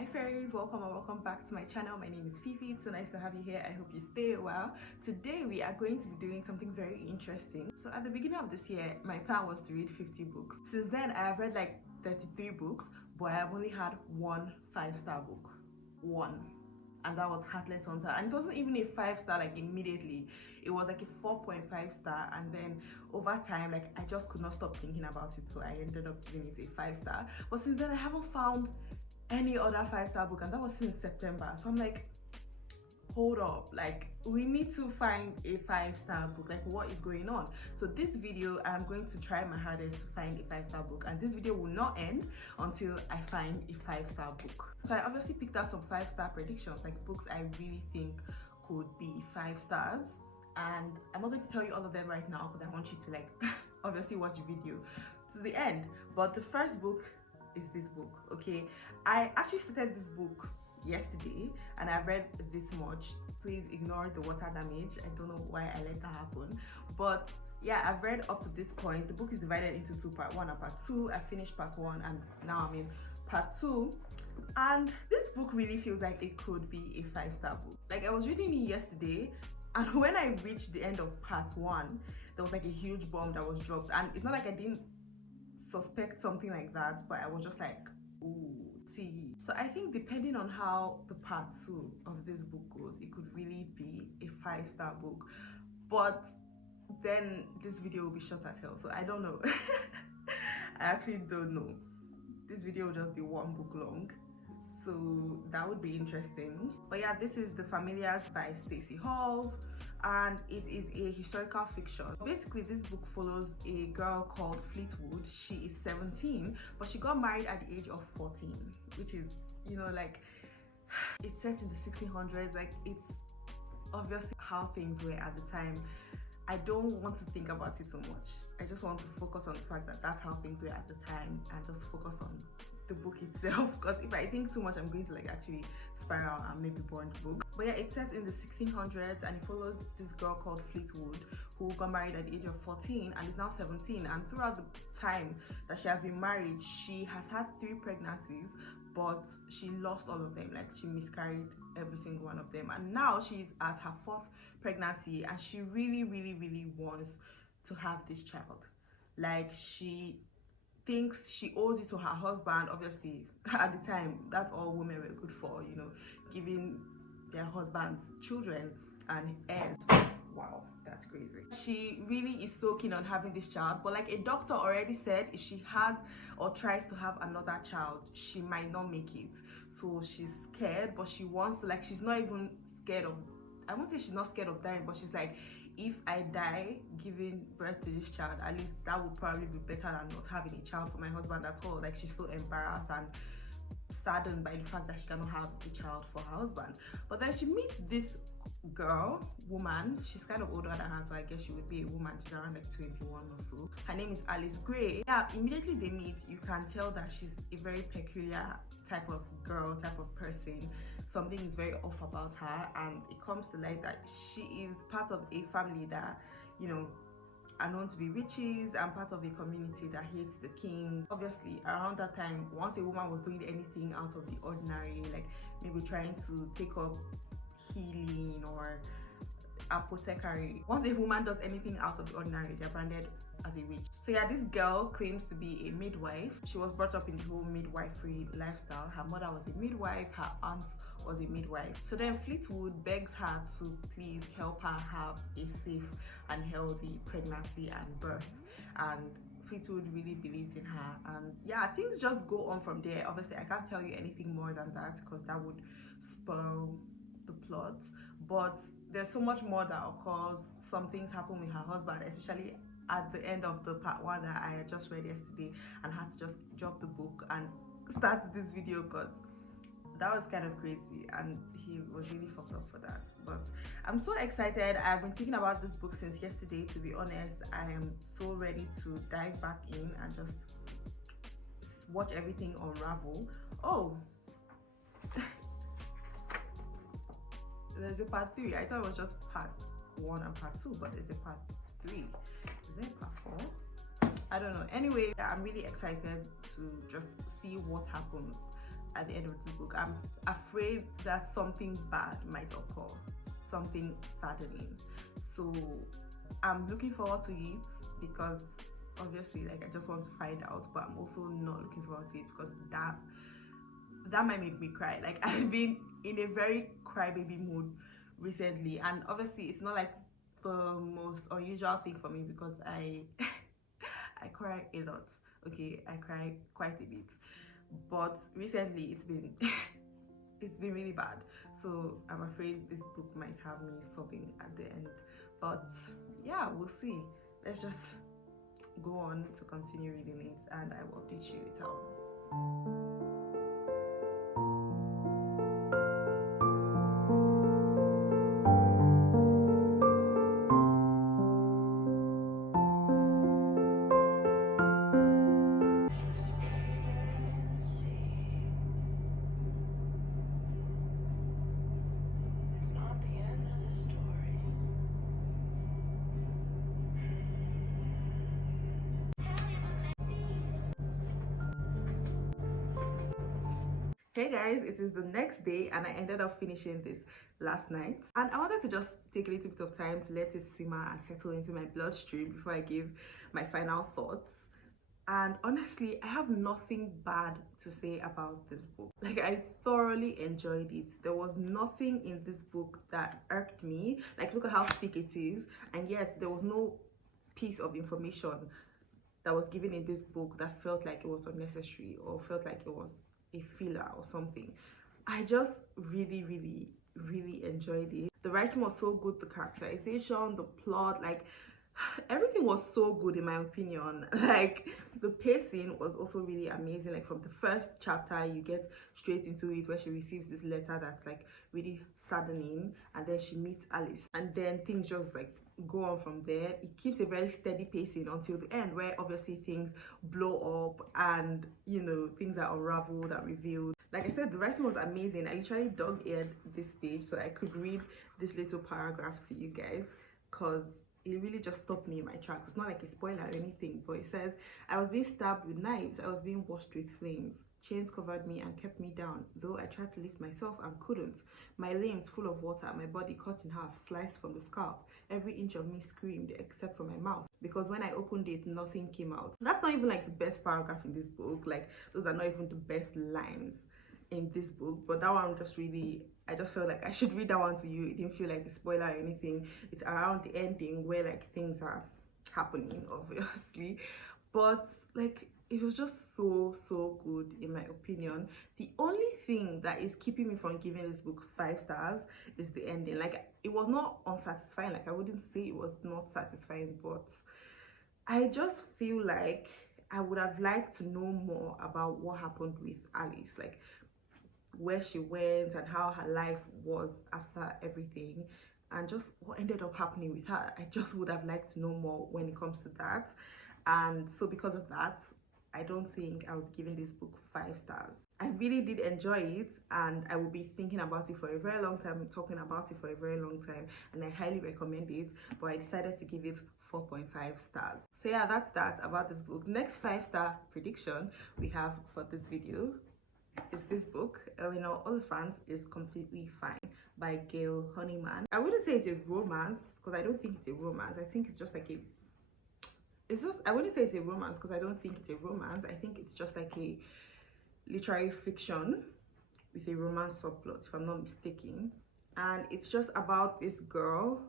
Hi fairies, welcome and welcome back to my channel. My name is Fifi. It's so nice to have you here. I hope you stay a while. Today we are going to be doing something very interesting. So at the beginning of this year, my plan was to read 50 books. Since then, I have read like 33 books, but I have only had one 5-star book. One. And that was Heartless Hunter. And it wasn't even a 5-star like immediately. It was like a 4.5 star, and then over time, like I just could not stop thinking about it, so I ended up giving it a 5-star. But since then I haven't found any other 5-star book, and that was since September. So I'm like, hold up, like we need to find a 5-star book. Like, what is going on? So this video, I'm going to try my hardest to find a 5-star book, and this video will not end until I find a 5-star book. So I obviously picked out some 5-star predictions, like books I really think could be 5 stars, and I'm not going to tell you all of them right now because I want you to like obviously watch the video to the end. But the first book is this book. Okay, I actually started this book yesterday and I've read this much. Please ignore the water damage. I don't know why I let that happen, but yeah, I've read up to this point. The book is divided into two, part 1 and part 2. I finished part 1 and now I'm in part 2, and this book really feels like it could be a 5-star book. Like, I was reading it yesterday, and when I reached the end of part 1, there was like a huge bomb that was dropped, and it's not like I didn't suspect something like that, but I was just like, ooh, tea. So I think depending on how the part 2 of this book goes, it could really be a 5-star book. But then this video will be short as hell, so I don't know. I actually don't know. This video will just be one book long, so that would be interesting. But yeah, this is The Familiars by Stacey Halls, and it is a historical fiction. Basically, this book follows a girl called Fleetwood. She is 17, but she got married at the age of 14, which is, you know, like, it's set in the 1600s. Like, it's obviously how things were at the time. I don't want to think about it so much. I just want to focus on the fact that that's how things were at the time, and just focus on the book itself, because if I think too much, I'm going to like actually spiral and maybe burn the book. But yeah, it's set in the 1600s, and it follows this girl called Fleetwood who got married at the age of 14 and is now 17. And throughout the time that she has been married, she has had 3 pregnancies, but she lost all of them. Like, she miscarried every single one of them, and now she's at her 4th pregnancy, and she really wants to have this child. Like, she thinks she owes it to her husband. Obviously, at the time, that's all women were good for, you know, giving their husbands children and heirs. Wow, that's crazy. She really is so keen on having this child, but like a doctor already said, if she has or tries to have another child, she might not make it. So she's scared, but she wants to, like, she's not even scared of, I won't say she's not scared of dying, but she's like, if I die giving birth to this child, at least that would probably be better than not having a child for my husband at all. Like, she's so embarrassed and saddened by the fact that she cannot have a child for her husband. But then she meets this woman. She's kind of older than her, so I guess she would be a woman. She's around like 21 or so. Her name is Alice Gray. Yeah, immediately they meet, you can tell that she's a very peculiar type of girl, type of person. Something is very off about her, and it comes to light that she is part of a family that, you know, are known to be witches, and part of a community that hates the king. Obviously, around that time, once a woman was doing anything out of the ordinary, like maybe trying to take up healing or apothecary, once a woman does anything out of the ordinary, they're branded as a witch. So yeah, this girl claims to be a midwife. She was brought up in the whole midwifery lifestyle. Her mother was a midwife, her aunt was a midwife. So then Fleetwood begs her to please help her have a safe and healthy pregnancy and birth, and Fleetwood really believes in her. And yeah, things just go on from there. Obviously, I can't tell you anything more than that because that would spoil the plot, but there's so much more that occurs. Some things happen with her husband, especially at the end of the part 1 that I had just read yesterday, and had to just drop the book and start this video because that was kind of crazy, and he was really fucked up for that. But I'm so excited. I've been thinking about this book since yesterday, to be honest. I am so ready to dive back in and just watch everything unravel. Oh, there's a part 3. I thought it was just part 1 and part 2, but there's a part 3. Is there a part 4? I don't know. Anyway, I'm really excited to just see what happens at the end of this book. I'm afraid that something bad might occur, something saddening. So I'm looking forward to it because obviously, like, I just want to find out, but I'm also not looking forward to it because that might make me cry. Like, I've been in a very crybaby mood recently, and obviously it's not like the most unusual thing for me because I I cry a lot. Okay, I cry quite a bit, but recently it's been it's been really bad. So I'm afraid this book might have me sobbing at the end, but yeah, we'll see. Let's just go on to continue reading it, and I will update you later on. Hey guys, it is the next day and I ended up finishing this last night, and I wanted to just take a little bit of time to let it simmer and settle into my bloodstream before I give my final thoughts. And honestly, I have nothing bad to say about this book. Like, I thoroughly enjoyed it. There was nothing in this book that irked me. Like, look at how thick it is, and yet there was no piece of information that was given in this book that felt like it was unnecessary or felt like it was a filler or something. I just really enjoyed it. The writing was so good, the characterization, the plot, like everything was so good in my opinion. Like, the pacing was also really amazing. Like, from the first chapter you get straight into it where she receives this letter that's like really saddening, and then she meets Alice, and then things just like go on from there. It keeps a very steady pacing until the end where obviously things blow up and, you know, things are unraveled and revealed. Like I said, the writing was amazing. I literally dog-eared this page so I could read this little paragraph to you guys because it really just stopped me in my tracks. It's not like a spoiler or anything, but it says, "I was being stabbed with knives, I was being washed with flames. Chains covered me and kept me down, though I tried to lift myself and couldn't. My limbs full of water, my body cut in half, sliced from the scalp. Every inch of me screamed except for my mouth, because when I opened it, nothing came out." That's not even like the best paragraph in this book. Like, those are not even the best lines in this book, but that one just really, I just felt like I should read that one to you. It didn't feel like a spoiler or anything. It's around the ending where like things are happening, obviously, but like it was just so good in my opinion. The only thing that is keeping me from giving this book 5 stars is the ending. Like, it was not unsatisfying. Like, I wouldn't say it was not satisfying, but I just feel like I would have liked to know more about what happened with Alice, like where she went and how her life was after everything, and just what ended up happening with her. I just would have liked to know more when it comes to that. And so because of that, I don't think I would be giving this book 5 stars. I really did enjoy it, and I will be thinking about it for a very long time, talking about it for a very long time, and I highly recommend it. But I decided to give it 4.5 stars. So yeah, that's that about this book. Next 5-star prediction we have for this video is this book, Eleanor Oliphant is Completely Fine by Gail Honeyman. I wouldn't say it's a romance because I don't think it's a romance. I think it's just like I wouldn't say it's a romance because I don't think it's a romance. I think it's just like a literary fiction with a romance subplot, if I'm not mistaken. And it's just about this girl,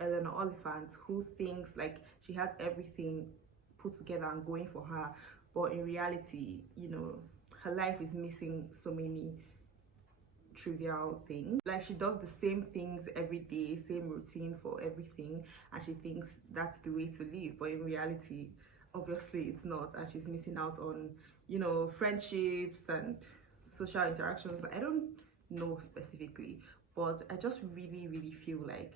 Eleanor Oliphant, who thinks like she has everything put together and going for her, but in reality, you know, her life is missing so many trivial things. Like, she does the same things every day, same routine for everything, and she thinks that's the way to live, but in reality obviously it's not, and she's missing out on, you know, friendships and social interactions. I don't know specifically, but I just really feel like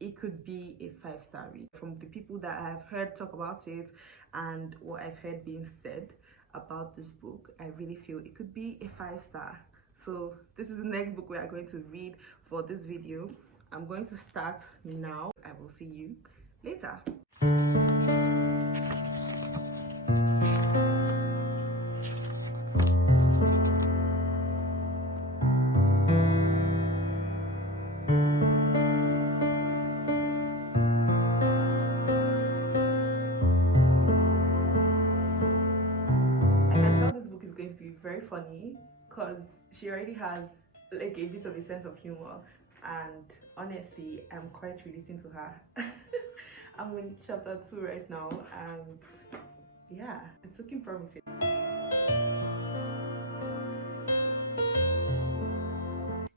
it could be a 5-star read. From the people that I've heard talk about it and what I've heard being said about this book, I really feel it could be a 5-star. So this is the next book we are going to read for this video. I'm going to start now. I will see you later. because she already has like a bit of a sense of humor, and honestly I'm quite relating to her. I'm in chapter 2 right now, and yeah, it's looking promising.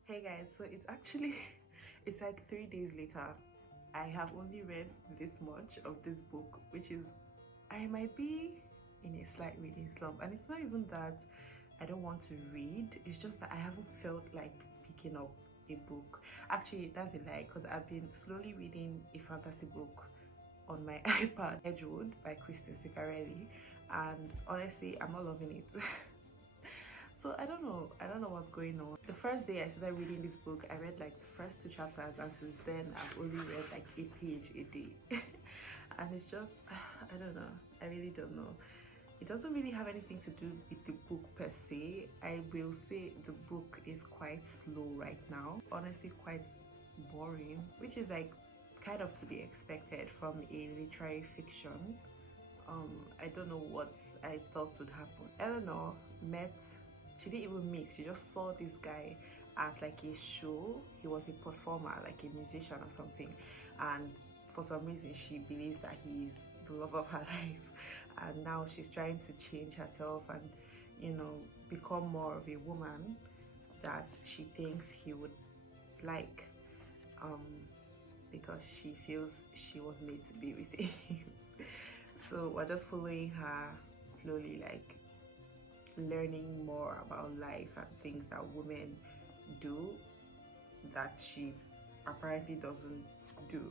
Hey guys, so it's like 3 days later. I have only read this much of this book, which is, I might be in a slight reading slump, and it's not even that I don't want to read, it's just that I haven't felt like picking up a book. Actually, that's a lie, because I've been slowly reading a fantasy book on my iPad, Edgewood by Kristen Sicarelli, and honestly I'm not loving it. So I don't know what's going on. The first day I started reading this book, I read like the first 2 chapters, and since then I've only read like a page a day. And it's just, I don't know, I really don't know. It doesn't really have anything to do with the book per se. I will say the book is quite slow right now, honestly quite boring, which is like kind of to be expected from a literary fiction. I don't know what I thought would happen. Eleanor met, she didn't even meet, she just saw this guy at like a show. He was a performer, like a musician or something, and for some reason she believes that he is the love of her life, and now she's trying to change herself and, you know, become more of a woman that she thinks he would like, because she feels she was made to be with him. So we're just following her slowly, like learning more about life and things that women do that she apparently doesn't do.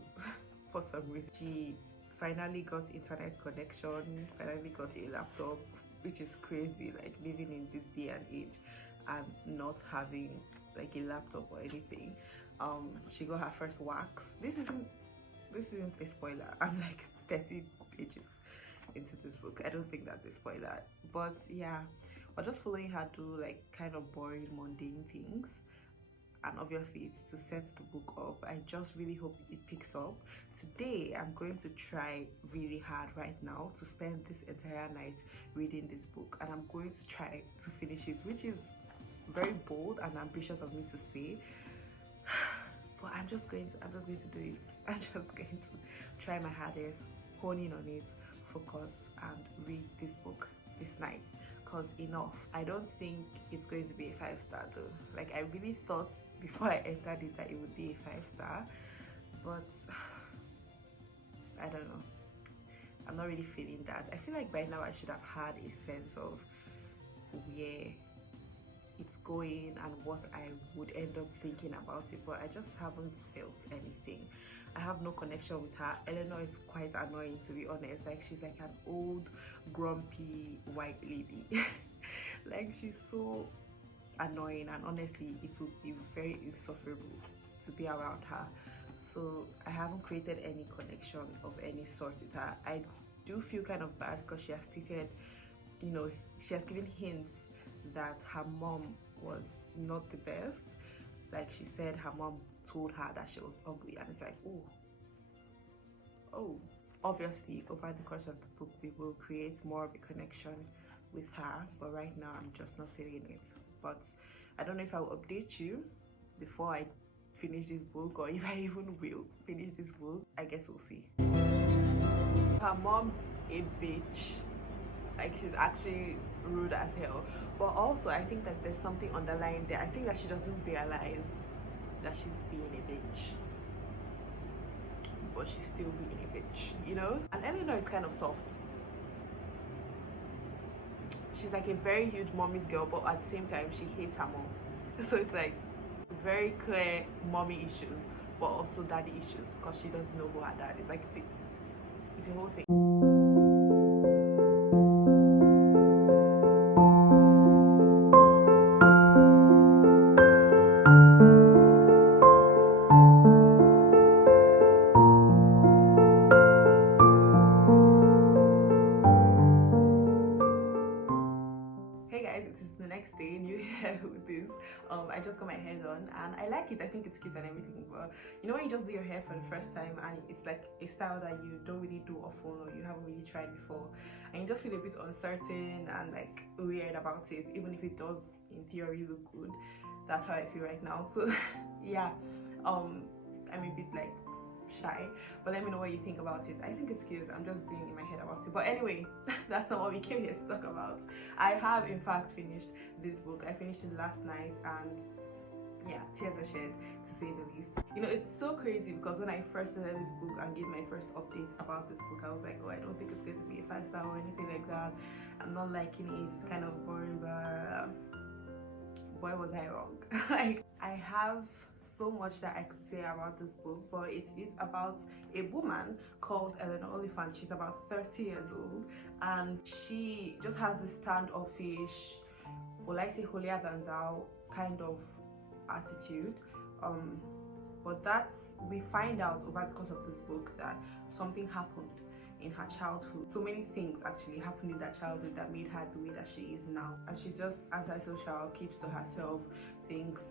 For some reason she finally got internet connection, finally got a laptop, which is crazy, like living in this day and age and not having like a laptop or anything. She got her first wax. This isn't a spoiler. I'm like 30 pages into this book. I don't think that's a spoiler, but yeah, we're just following her do like kind of boring, mundane things, and obviously it's to set the book up. I just really hope it picks up. Today I'm going to try really hard right now to spend this entire night reading this book, and I'm going to try to finish it, which is very bold and ambitious of me to say. But I'm just going to do it. I'm just going to try my hardest, hone in on it, focus, and read this book this night. Cause enough. I don't think it's going to be a 5-star though. Like, I really thought before I entered it that it would be a 5-star, but I don't know. I'm not really feeling that. I feel like by now I should have had a sense of where it's going and what I would end up thinking about it, but I just haven't felt anything. I have no connection with her. Eleanor is quite annoying, to be honest. Like, she's like an old grumpy white lady. Like, she's so annoying, and honestly it would be very insufferable to be around her. So I haven't created any connection of any sort with her. I do feel kind of bad because she has stated, you know, she has given hints that her mom was not the best. Like, she said her mom told her that she was ugly, and it's like, oh. Obviously over the course of the book we will create more of a connection with her, but right now I'm just not feeling it. But I don't know if I will update you before I finish this book, or if I even will finish this book. I guess we'll see. Her mom's a bitch. Like, she's actually rude as hell, but also I think that there's something underlying there. I think that she doesn't realize that she's being a bitch, but she's still being a bitch, you know. And Eleanor is kind of soft. She's like a very huge mommy's girl, but at the same time she hates her mom. So it's like very clear mommy issues, but also daddy issues, because she doesn't know who her dad is. Like, it's a whole thing. Hey guys, it is the next day, new year with this I just got my hair done and I like it. I think it's cute and everything, but you know when you just do your hair for the first time and it's like a style that you don't really do often or you haven't really tried before, and you just feel a bit uncertain and like weird about it, even if it does in theory look good. That's how I feel right now. So yeah, I'm a bit like shy, but let me know what you think about it. I think it's cute. I'm just being in my head about it, but anyway, that's not what we came here to talk about. I have in fact finished this book. I finished it last night and yeah, tears are shed to say the least. You know, it's so crazy because when I first started this book and gave my first update about this book, I was like, oh, I don't think it's going to be a 5-star or anything like that. I'm not liking it, it's kind of boring, but boy was I wrong. Like, I have so much that I could say about this book, but it is about a woman called Eleanor Oliphant. She's about 30 years old and she just has this standoffish, will I say holier than thou kind of attitude, but we find out over the course of this book that something happened in her childhood. So many things actually happened in that childhood that made her the way that she is now, and she's just antisocial, keeps to herself, thinks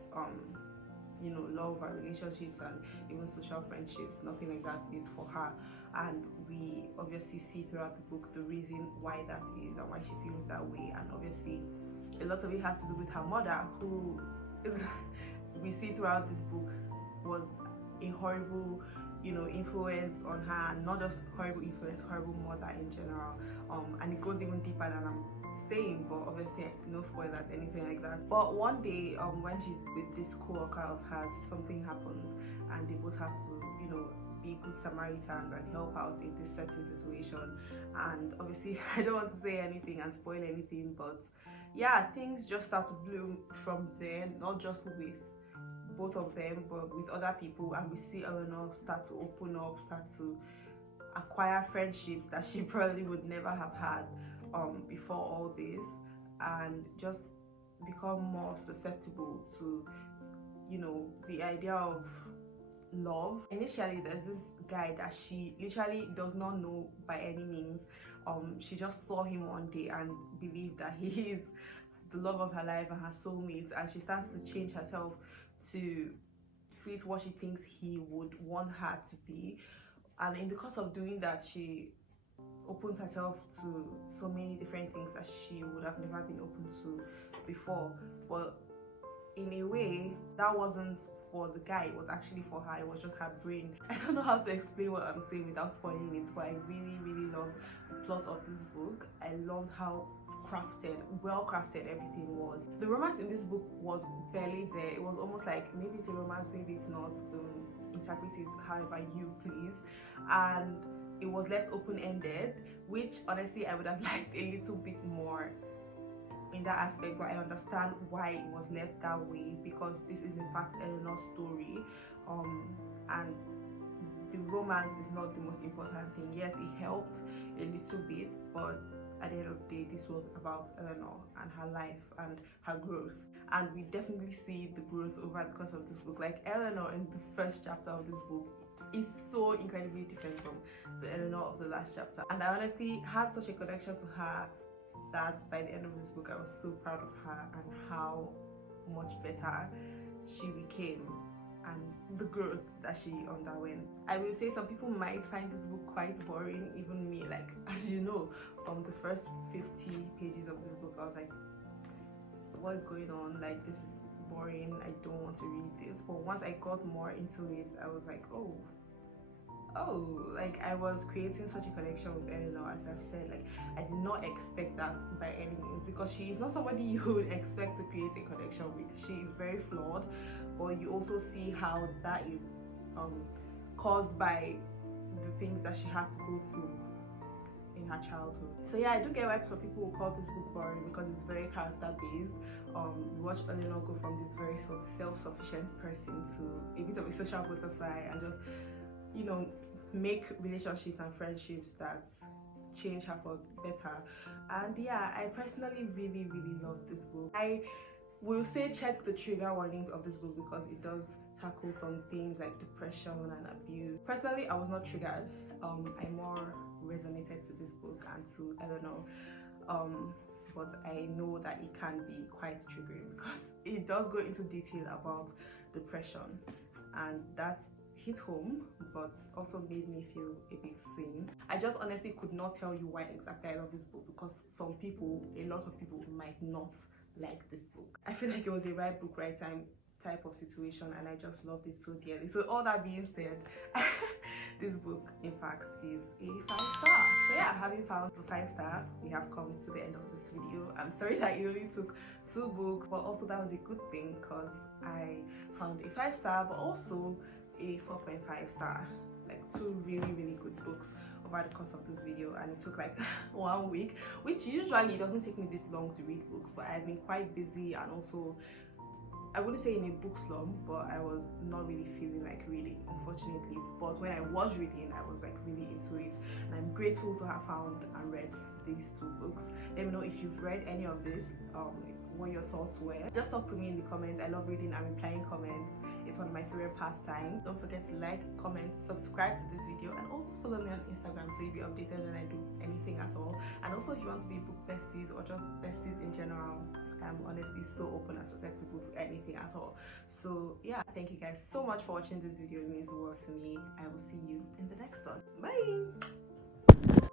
you know, love and relationships and even social friendships, nothing like that is for her. And we obviously see throughout the book the reason why that is and why she feels that way, and obviously a lot of it has to do with her mother, who we see throughout this book was a horrible, you know, influence on her. Not just horrible influence, horrible mother in general, and it goes even deeper than I'm saying, but obviously no spoilers, anything like that. But one day when she's with this co-worker of hers, something happens and they both have to, you know, be good Samaritans and help out in this certain situation. And obviously I don't want to say anything and spoil anything, but yeah, things just start to bloom from there, not just with both of them but with other people, and we see Eleanor start to open up, start to acquire friendships that she probably would never have had before all this, and just become more susceptible to, you know, the idea of love. Initially there's this guy that she literally does not know by any means. She just saw him one day and believed that he is the love of her life and her soulmate, and she starts to change herself to fit what she thinks he would want her to be. And in the course of doing that, she opens herself to so many different things that she would have never been open to before. But in a way, that wasn't for the guy, it was actually for her. It was just her brain. I don't know how to explain what I'm saying without spoiling it, but I really love the plot of this book. I loved how well crafted everything was. The romance in this book was barely there. It was almost like maybe it's a romance, maybe it's not. Interpret it however you please. And it was left open-ended, which honestly I would have liked a little bit more in that aspect, but I understand why it was left that way, because this is in fact Eleanor's story, and the romance is not the most important thing. Yes, it helped a little bit, but at the end of the day, this was about Eleanor and her life and her growth, and we definitely see the growth over the course of this book. Like, Eleanor in the first chapter of this book is so incredibly different from the Eleanor of the last chapter, and I honestly had such a connection to her that by the end of this book I was so proud of her and how much better she became and the growth that she underwent. I will say some people might find this book quite boring, even me. Like, as you know, from the first 50 pages of this book I was like, what is going on? Like, this is boring, I don't want to read this. But once I got more into it, I was like, oh, like I was creating such a connection with Eleanor. As I've said, like, I did not expect that by any means, because she is not somebody you would expect to create a connection with. She is very flawed, but you also see how that is caused by the things that she had to go through in her childhood. So yeah, I do get why some people will call this book boring, because it's very character based. You watch Eleanor go from this very self-sufficient person to a bit of a social butterfly, and just, you know, make relationships and friendships that change her for better. And yeah, I personally really love this book. I will say check the trigger warnings of this book, because it does tackle some themes like depression and abuse. Personally, I was not triggered. I more resonated to this book and to Eleanor, but I know that it can be quite triggering because it does go into detail about depression, and that hit home but also made me feel a bit seen. I just honestly could not tell you why exactly I love this book, because some people, a lot of people, might not like this book. I feel like it was a right book, right time type of situation, and I just loved it so dearly. So all that being said, this book in fact is a 5-star. So yeah, having found a 5-star, we have come to the end of this video. I'm sorry that it only took 2 books, but also that was a good thing because I found a 5-star but also a 4.5-star, like 2 really good books over the course of this video. And it took like 1 week, which usually doesn't take me this long to read books, but I've been quite busy, and also I wouldn't say in a book slump, but I was not really feeling like reading, unfortunately. But when I was reading, I was like really into it, and I'm grateful to have found and read these 2 books. Let me know if you've read any of this, what your thoughts were. Just talk to me in the comments. I love reading and replying comments. It's one of my favorite pastimes. Don't forget to like, comment, subscribe to this video, and also follow me on Instagram so you'll be updated when I do anything at all. And also if you want to be book besties or just besties in general, I'm honestly so open and susceptible to anything at all. So yeah, thank you guys so much for watching this video. It means the world to me. I will see you in the next one. Bye.